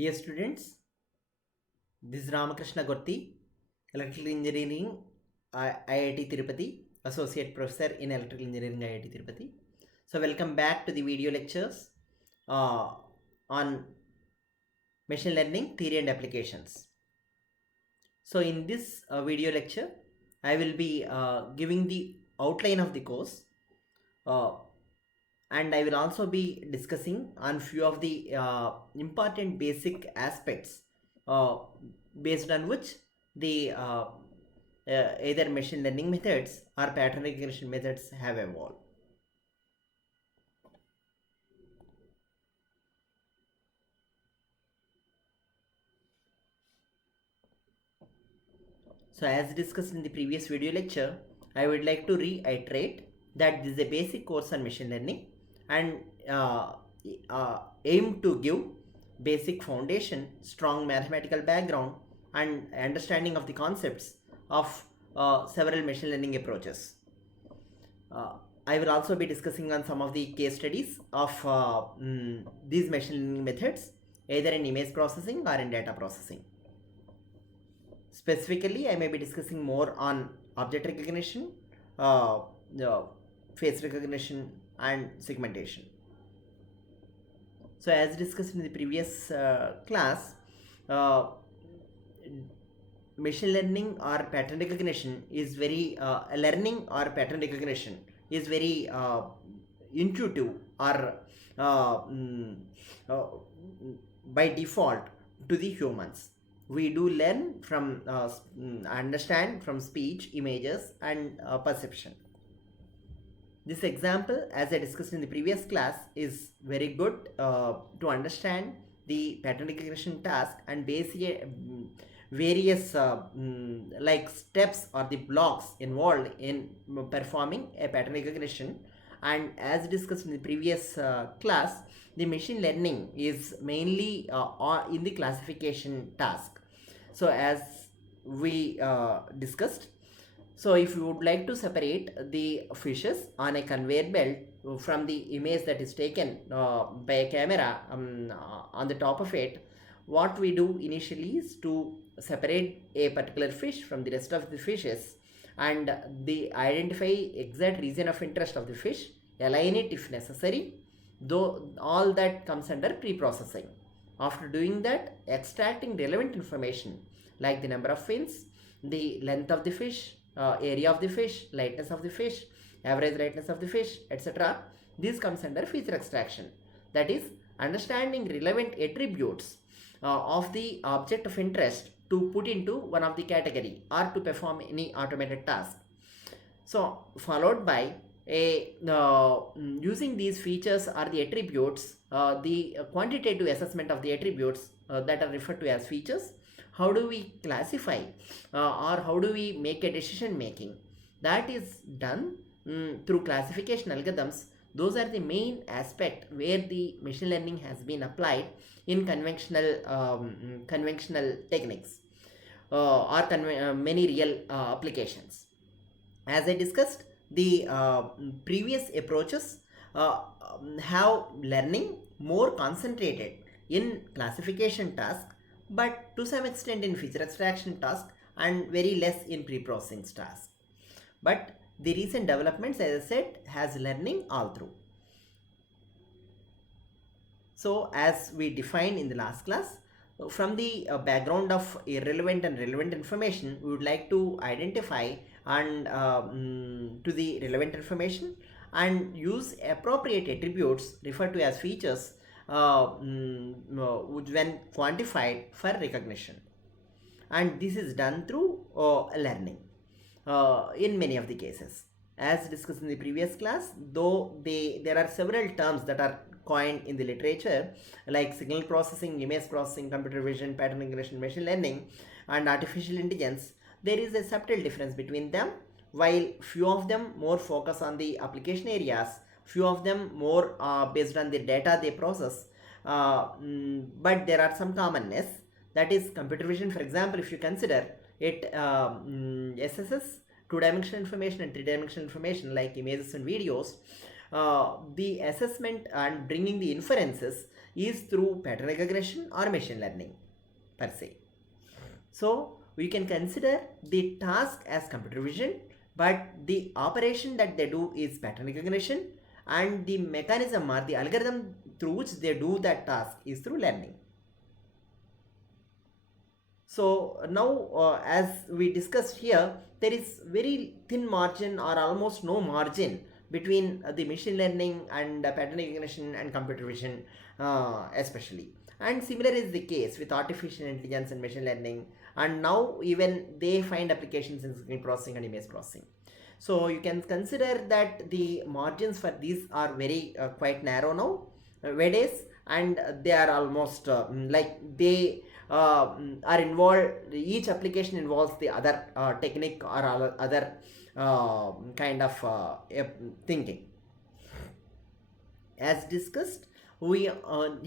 Dear students, this is Ramakrishna Gurti, Electrical Engineering, IIT Tirupati, Associate Professor in Electrical Engineering, IIT Tirupati. So welcome back to the video lectures on machine learning theory and applications. So in this video lecture, I will be giving the outline of the course and I will also be discussing on few of the important basic aspects based on which the either machine learning methods or pattern recognition methods have evolved. So as discussed in the previous video lecture, I would like to reiterate that this is a basic course on machine learning and aim to give basic foundation, strong mathematical background and understanding of the concepts of several machine learning approaches. I will also be discussing on some of the case studies of these machine learning methods either in image processing or in data processing. Specifically, I may be discussing more on object recognition, face recognition and segmentation. So as discussed in the previous class, machine learning or pattern recognition is very learning or pattern recognition is very intuitive or by default to the humans. We do learn from understand from speech, images and perception. This example, as I discussed in the previous class, is very good to understand the pattern recognition task and various like steps or the blocks involved in performing a pattern recognition. And as discussed in the previous class, the machine learning is mainly in the classification task. So as we discussed, so if you would like to separate the fishes on a conveyor belt from the image that is taken by a camera on the top of it, what we do initially is to separate a particular fish from the rest of the fishes and identify exact region of interest of the fish, align it if necessary, though all that comes under pre-processing. After doing that, extracting relevant information like the number of fins, the length of the fish, area of the fish, lightness of the fish, average lightness of the fish, etc. This comes under feature extraction. That is, understanding relevant attributes of the object of interest to put into one of the category or to perform any automated task. So followed by using these features or the attributes, the quantitative assessment of the attributes that are referred to as features. How do we classify or how do we make a decision making? That is done through classification algorithms. Those are the main aspect where the machine learning has been applied in conventional techniques or many real applications. As I discussed, the previous approaches have learning more concentrated in classification task, but to some extent in feature extraction task and very less in pre-processing task. But the recent developments, as I said, has learning all through. So as we defined in the last class, from the background of irrelevant and relevant information, we would like to identify and to the relevant information and use appropriate attributes referred to as features when quantified for recognition. And this is done through learning in many of the cases. As discussed in the previous class, though there are several terms that are coined in the literature like signal processing, image processing, computer vision, pattern recognition, machine learning and artificial intelligence, there is a subtle difference between them. While few of them more focus on the application areas, few of them more based on the data they process, but there are some commonness. That is, computer vision, for example, if you consider it assesses two-dimensional information and three-dimensional information like images and videos. The assessment and bringing the inferences is through pattern recognition or machine learning per se. So we can consider the task as computer vision, but the operation that they do is pattern recognition, and the mechanism or the algorithm through which they do that task is through learning. So now as we discussed here, there is very thin margin or almost no margin between the machine learning and pattern recognition and computer vision especially. And similar is the case with artificial intelligence and machine learning, and now even they find applications in signal processing and image processing. So you can consider that the margins for these are very quite narrow now nowadays, and they are almost like they are involved, each application involves the other technique or other kind of thinking. As discussed, we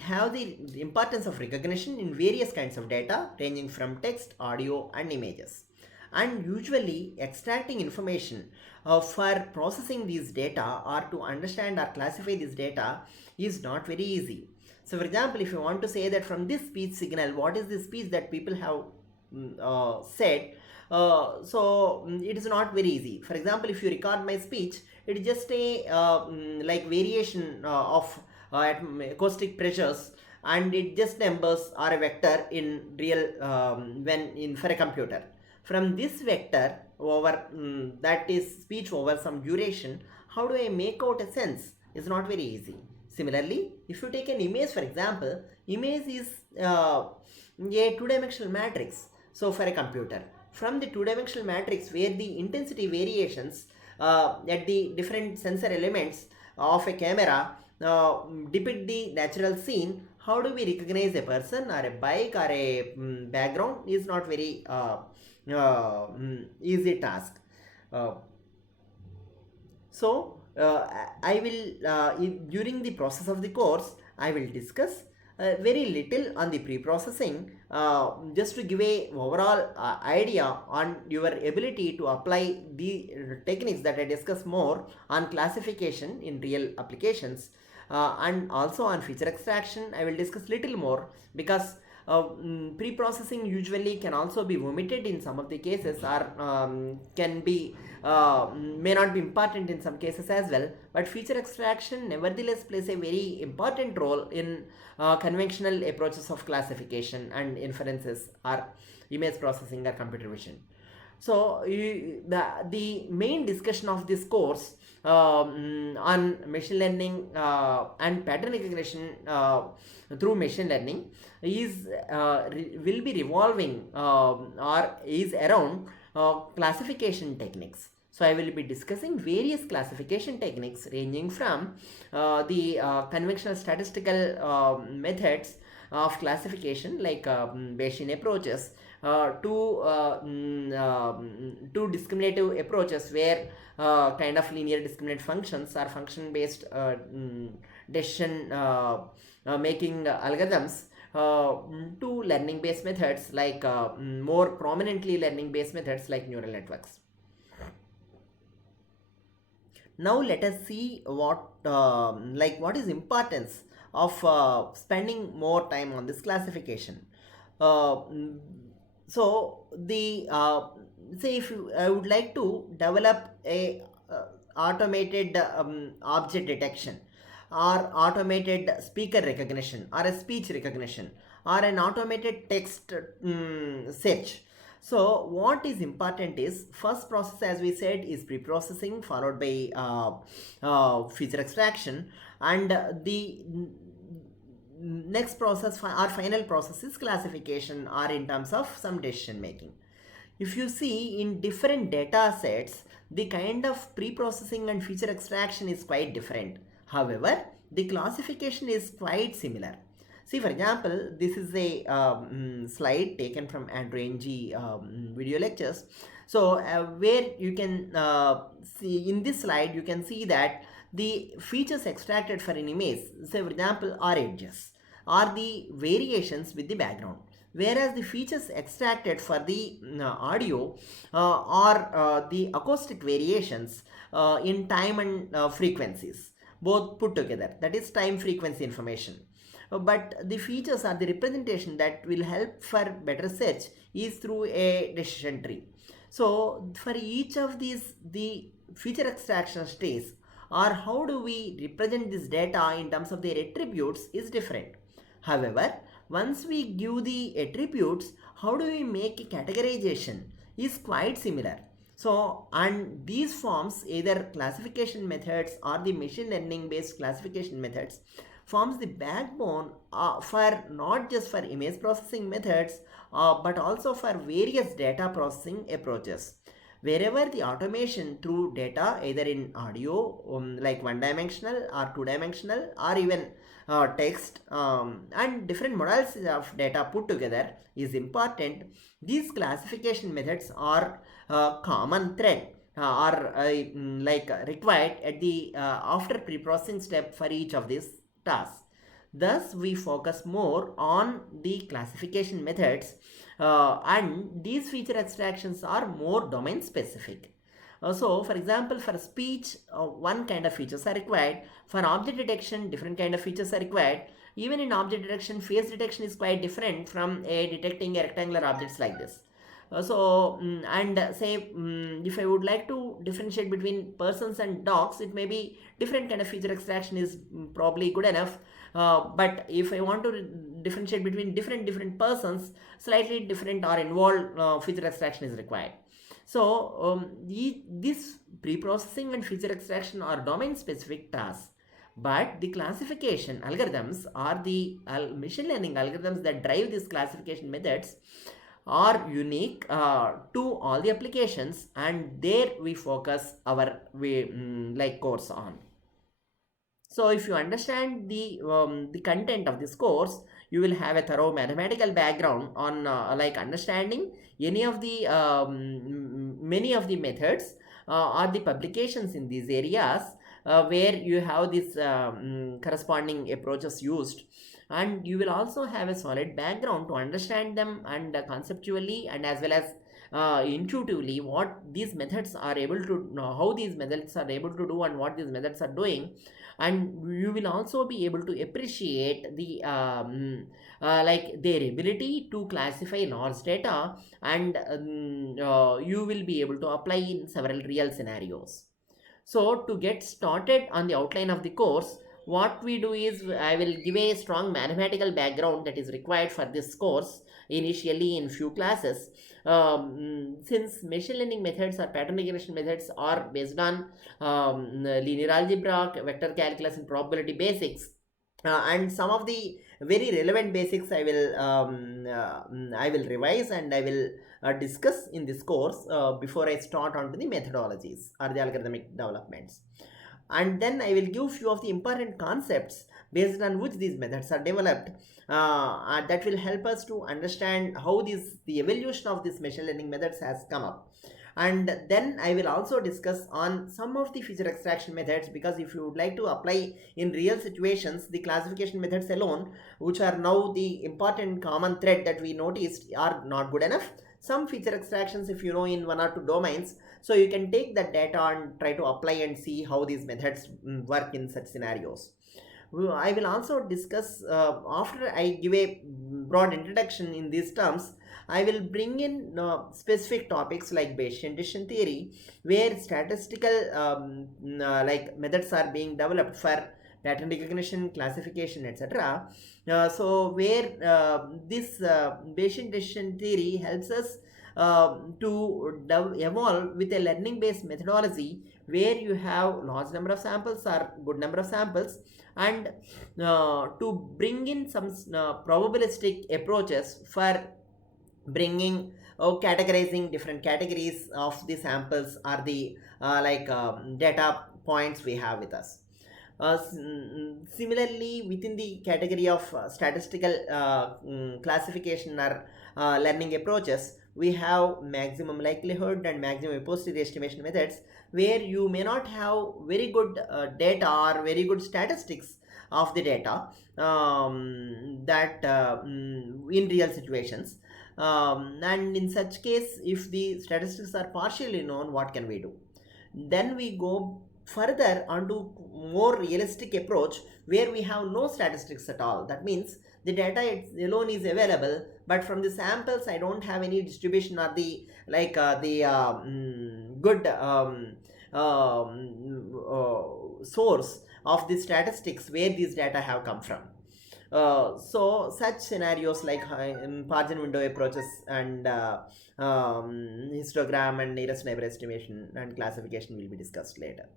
have the importance of recognition in various kinds of data ranging from text, audio and images. And usually extracting information for processing these data or to understand or classify this data is not very easy. So for example, if you want to say that from this speech signal, what is the speech that people have said, so it is not very easy. For example, if you record my speech, it is just a like variation of acoustic pressures, and it just numbers or a vector in real when in for a computer. From this vector over that is speech over some duration, how do I make out a sense is not very easy. Similarly, if you take an image, for example, image is a two-dimensional matrix. So for a computer, from the two-dimensional matrix where the intensity variations at the different sensor elements of a camera depict the natural scene, how do we recognize a person or a bike or a background is not very easy task. So I will during the process of the course I will discuss very little on the pre-processing, just to give a overall idea on your ability to apply the techniques that I discuss more on classification in real applications, and also on feature extraction I will discuss little more, because pre-processing usually can also be omitted in some of the cases, or can be may not be important in some cases as well, but feature extraction nevertheless plays a very important role in conventional approaches of classification and inferences or image processing or computer vision. So the main discussion of this course on machine learning and pattern recognition through machine learning is will be revolving or is around classification techniques. So I will be discussing various classification techniques ranging from the conventional statistical methods of classification like Bayesian approaches to discriminative approaches where kind of linear discriminant functions or function based decision making algorithms, to learning based methods like more prominently learning based methods like neural networks. Now let us see what what is importance of spending more time on this classification. So the say if I would like to develop a automated object detection or automated speaker recognition or a speech recognition or an automated text search. So what is important is first process, as we said, is pre-processing followed by feature extraction, and the next process or final process is classification or in terms of some decision making. If you see in different data sets, the kind of pre-processing and feature extraction is quite different. However, the classification is quite similar. See, for example, this is a slide taken from Andrew Ng video lectures. So where you can see in this slide, you can see that the features extracted for an image, say for example, are edges, are the variations with the background, whereas the features extracted for the audio are the acoustic variations in time and frequencies, both put together, that is time frequency information. but the features or the representation that will help for better search is through a decision tree. So for each of these, the feature extraction stays or how do we represent this data in terms of their attributes is different. However, once we give the attributes, how do we make a categorization is quite similar. So, and these forms, either classification methods or the machine learning based classification methods, forms the backbone for not just for image processing methods but also for various data processing approaches. Wherever the automation through data, either in audio, like one dimensional or two dimensional, or even text and different models of data put together is important, these classification methods are common thread are like required at the after pre-processing step for each of these tasks. Thus, we focus more on the classification methods and these feature extractions are more domain specific. So, for example, for speech, one kind of features are required. For object detection, different kind of features are required. Even in object detection, face detection is quite different from detecting a rectangular objects like this. And say if I would like to differentiate between persons and dogs, it may be different kind of feature extraction is probably good enough. But if I want to differentiate between different persons, slightly different or involved feature extraction is required. So this pre-processing and feature extraction are domain specific tasks, but the classification algorithms or the machine learning algorithms that drive these classification methods are unique to all the applications, and there we focus our like course on. So if you understand the content of this course, you will have a thorough mathematical background on like understanding any of the many of the methods or the publications in these areas where you have this corresponding approaches used, and you will also have a solid background to understand them and conceptually and as well as intuitively what these methods are able to how these methods are able to do and what these methods are doing. And you will also be able to appreciate the like their ability to classify large data, and you will be able to apply in several real scenarios. So to get started on the outline of the course, what we do is I will give a strong mathematical background that is required for this course initially in few classes. Since machine learning methods or pattern recognition methods are based on linear algebra, vector calculus and probability basics, and some of the very relevant basics I will revise and I will discuss in this course before I start on to the methodologies or the algorithmic developments. And then I will give few of the important concepts based on which these methods are developed that will help us to understand how the evolution of these machine learning methods has come up. And then I will also discuss on some of the feature extraction methods, because if you would like to apply in real situations, the classification methods alone, which are now the important common thread that we noticed, are not good enough. Some feature extractions, if you know in one or two domains, so you can take that data and try to apply and see how these methods work in such scenarios. I will also discuss after I give a broad introduction in these terms. I will bring in specific topics like Bayesian decision theory, where statistical like methods are being developed for pattern recognition, classification, etc. So where this Bayesian decision theory helps us to evolve with a learning based methodology where you have large number of samples or good number of samples, and to bring in some probabilistic approaches for bringing categorizing different categories of the samples or the data points we have with us. Similarly, within the category of statistical classification or learning approaches, we have maximum likelihood and maximum a posteriori estimation methods, where you may not have very good data or very good statistics of the data in real situations. And in such case, if the statistics are partially known, what can we do? Then we go further onto more realistic approach where we have no statistics at all. That means the data alone is available, but from the samples I don't have any distribution or the good source of the statistics where these data have come from. So such scenarios like margin window approaches and histogram and nearest neighbor estimation and classification will be discussed later.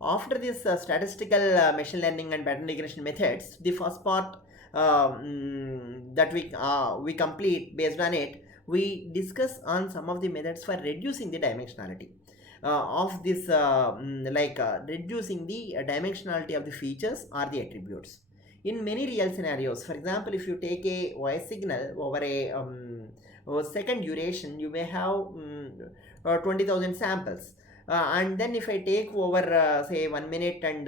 After this statistical machine learning and pattern recognition methods, the first part that we complete. Based on it, we discuss on some of the methods for reducing the dimensionality of this reducing the dimensionality of the features or the attributes in many real scenarios. For example, if you take a voice signal over a second duration, you may have 20,000 samples. And then if I take over say 1 minute and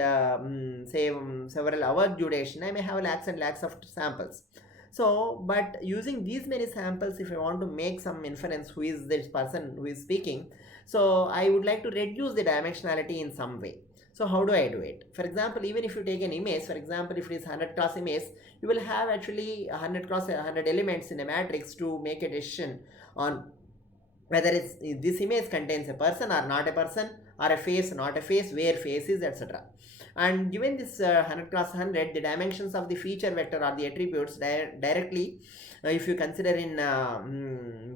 several hours duration, I may have lakhs and lakhs of samples. So but using these many samples, if I want to make some inference who is this person who is speaking, so I would like to reduce the dimensionality in some way. So how do I do it? For example, even if you take an image, for example, if it is 100 cross image, you will have actually 100 cross 100 elements in a matrix to make a decision on whether this image contains a person or not a person, or a face not a face, where face is, etc. And given this 100 cross 100, the dimensions of the feature vector or the attributes directly, if you consider in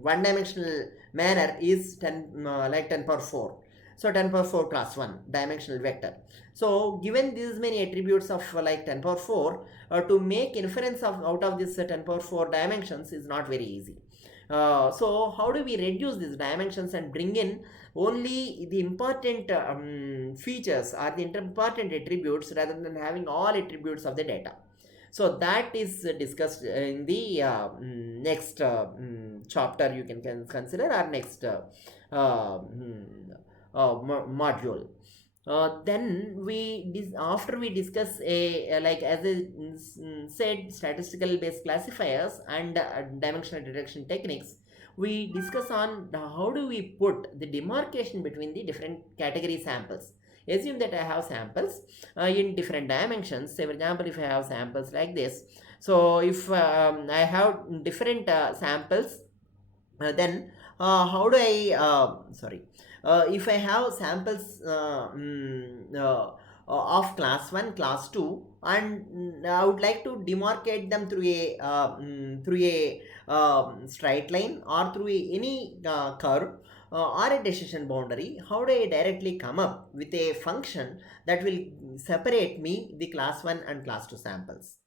one dimensional manner, is 10 10 power 4. So 10 power 4 class 1 dimensional vector. So given these many attributes of 10 power 4, to make inference out of this 10 power 4 dimensions is not very easy. So how do we reduce these dimensions and bring in only the important features or the important attributes rather than having all attributes of the data? So that is discussed in the next chapter. You can consider our next module. Then after we discuss as I said, statistical based classifiers and dimensional detection techniques, we discuss on how do we put the demarcation between the different category samples. Assume that I have samples in different dimensions. Say for example, if I have samples like this, so if I have different samples, then how do I if I have samples of class 1, class 2, and I would like to demarcate them through a straight line or through any curve or a decision boundary, how do I directly come up with a function that will separate me the class 1 and class 2 samples?